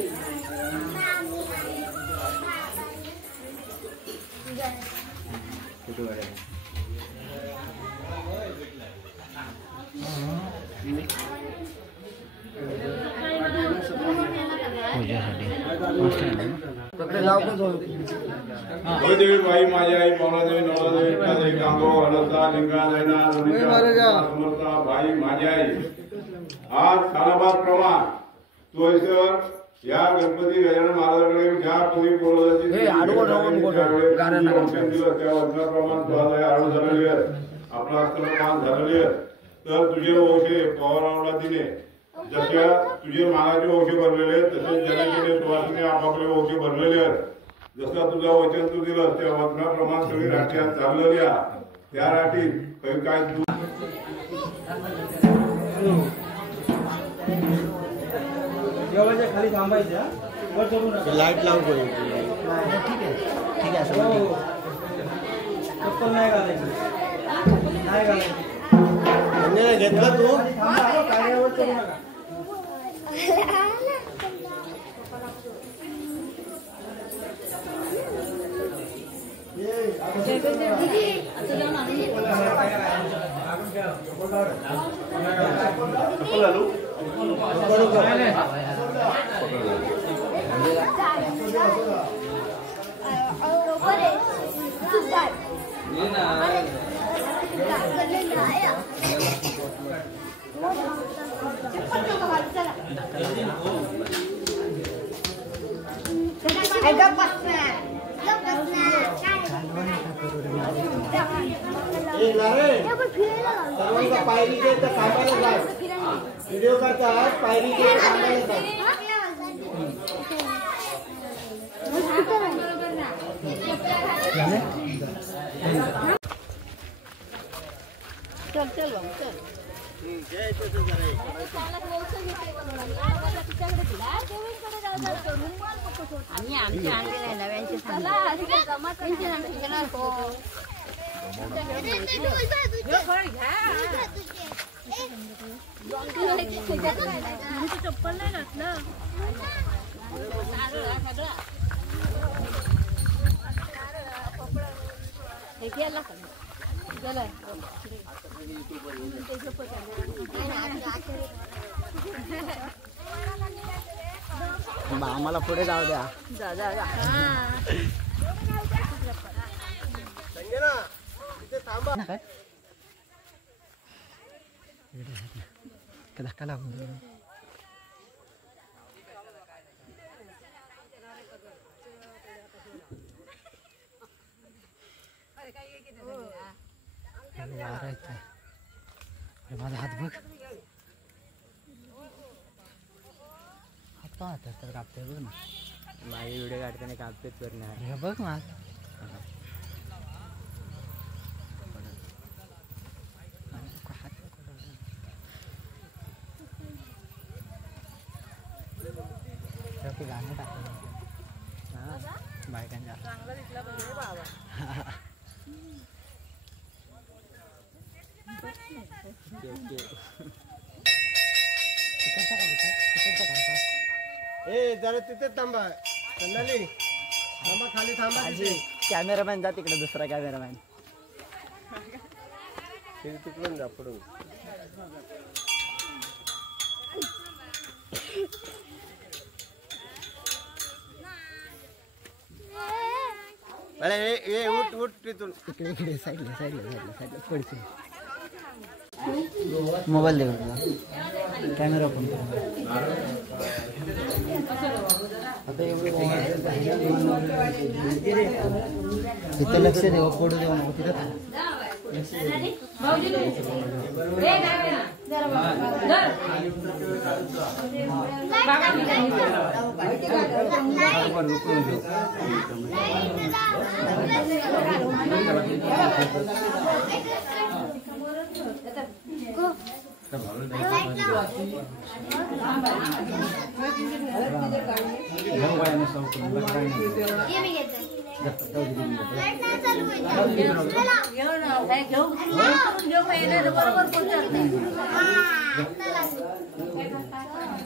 देवी बाई माझी आई पवनादेवी नवलादेवी विठ्ठलादेवी कांगो हलता लिंगादैना समर्था बाई माझी आई आज कालाबाद प्रमाण तोयसर या गणपती गजानन महाराजांकडे ज्या कोणी बोलवलं त्या वचनाप्रमाण तुझा आळू झालेली आहे आपला प्रमाण झालेली आहे तर तुझे ओझे पवारावला दिले जशा तुझे मानाचे ओझे भरलेले आहेत तसेच जनाचे सुवासिनी आपापले ओझे भरलेले आहेत जसं तुझं वचन तू दिलं त्या वचनाप्रमाणे सगळी राठी चाललेली आहे त्या राठीत काही काय खाली थांबायचं लाईट लावून ठीक आहे ठीक आहे चप्पल नाही घालायची नाही घालायची घेतला तू कार्यावर चढू नका पायरी के थांबायला जा व्हिडिओ करतात पायरी के थांबायला जा चल चल चल आम्ही आमचे आणलेले नव्यांचे चप्पल नाही घातलं आम्हाला पुढे जाऊ द्या धक्का लागून माझा हात बघ हात तर कापतोय बघ ना माझी व्हिडिओ काढताना कापतेच करणार बघ माझ गाणं टाकलं बायकांच्या चांगला दिसला पाहिजे बाबा ए जरा तिथे थांबा संडाली थांबा खाली थांबा कॅमेरामॅन जा तिकडे दुसरा कॅमेरामॅन तिकडून जा पुढून अरे उठ उठ तिथून इकडे इकडे साईडला साईडला साईडला पडशील मोबाईल दे मला कॅमेरा पण आता इथे लक्ष देऊ पडू देऊ नको तिथं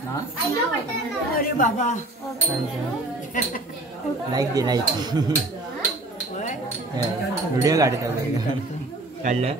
अरे बाबा लाईक दे लाईक व्हिडिओ काढता काढलं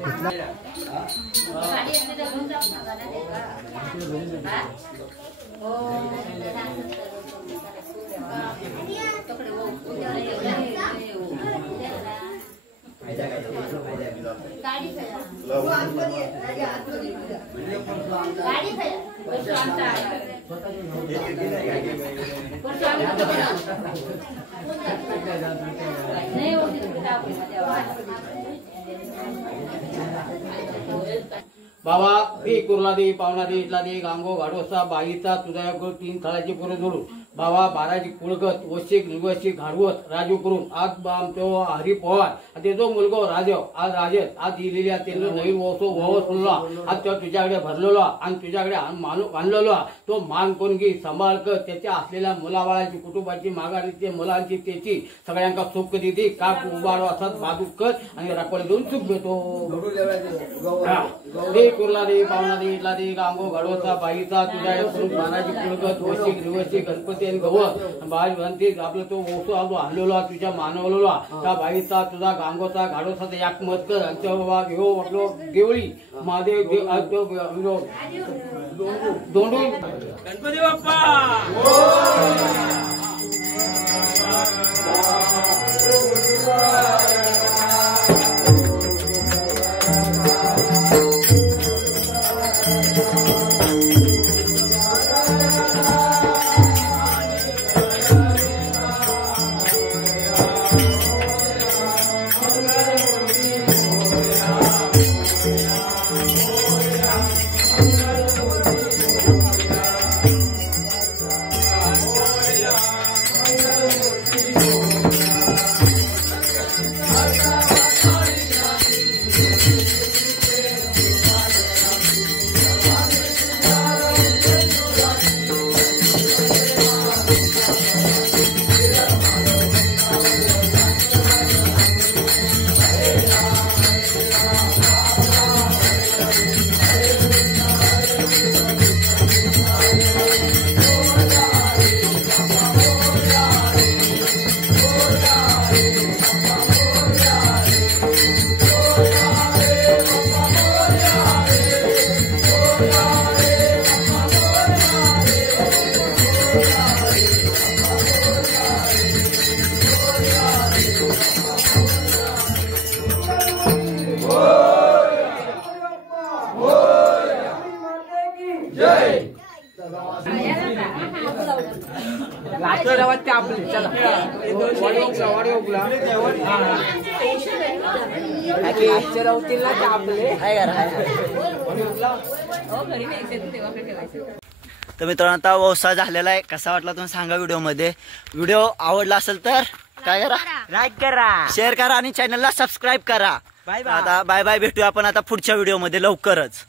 बाबा दे कुर्ला दे पावना दे इथला दे गांगो घाडोसा बाईचा तुझा गोळ 3 थाळाची पुरे जोडू बाबा 12ची कुळगत वशिक निवशिक घाडवत राजू करून आज बाम तो हरी पवार ते जो मुलगा राजव आज राजेत आज दिलेल्या तेल नवीन वसो वसुला आज तो तुझ्याकडे भरलेला आणि तुझ्याकडे माणूस आणलेला तो मान कोण घे सांभाळ कर त्याच्या असलेल्या मुलाबाळाची कुटुंबाची माघारीची मुलांची त्याची सगळ्यांका सुख देते काक उभारो असत बाजूक कर आणि राखोळी देऊन सुख देतो दे कुर्ला दे पावना दे इथला दे गांगो घडवता बाईचा तुझ्याकडे मानाची कुळगत वशिक निवशिक गणपती आणि गवत बाई म्हणते आपलं तो वसो आलो आणलेला तुझ्या मानवलेला त्या बाईचा तुझा गांगोचा घाडोसा याक मत कर आणि बाबा घेऊ म्हटलो देवळी महादेव दोंडू गणपती बाप्पा तर मित्रांनो आता व्यवसाय झालेला आहे कसा वाटला तुम्ही सांगा व्हिडिओमध्ये व्हिडिओ आवडला असेल तर काय करा लाईक करा शेअर करा आणि चॅनलला सबस्क्राईब करा आता बाय बाय भेटूया आपण आता पुढच्या व्हिडिओमध्ये लवकरच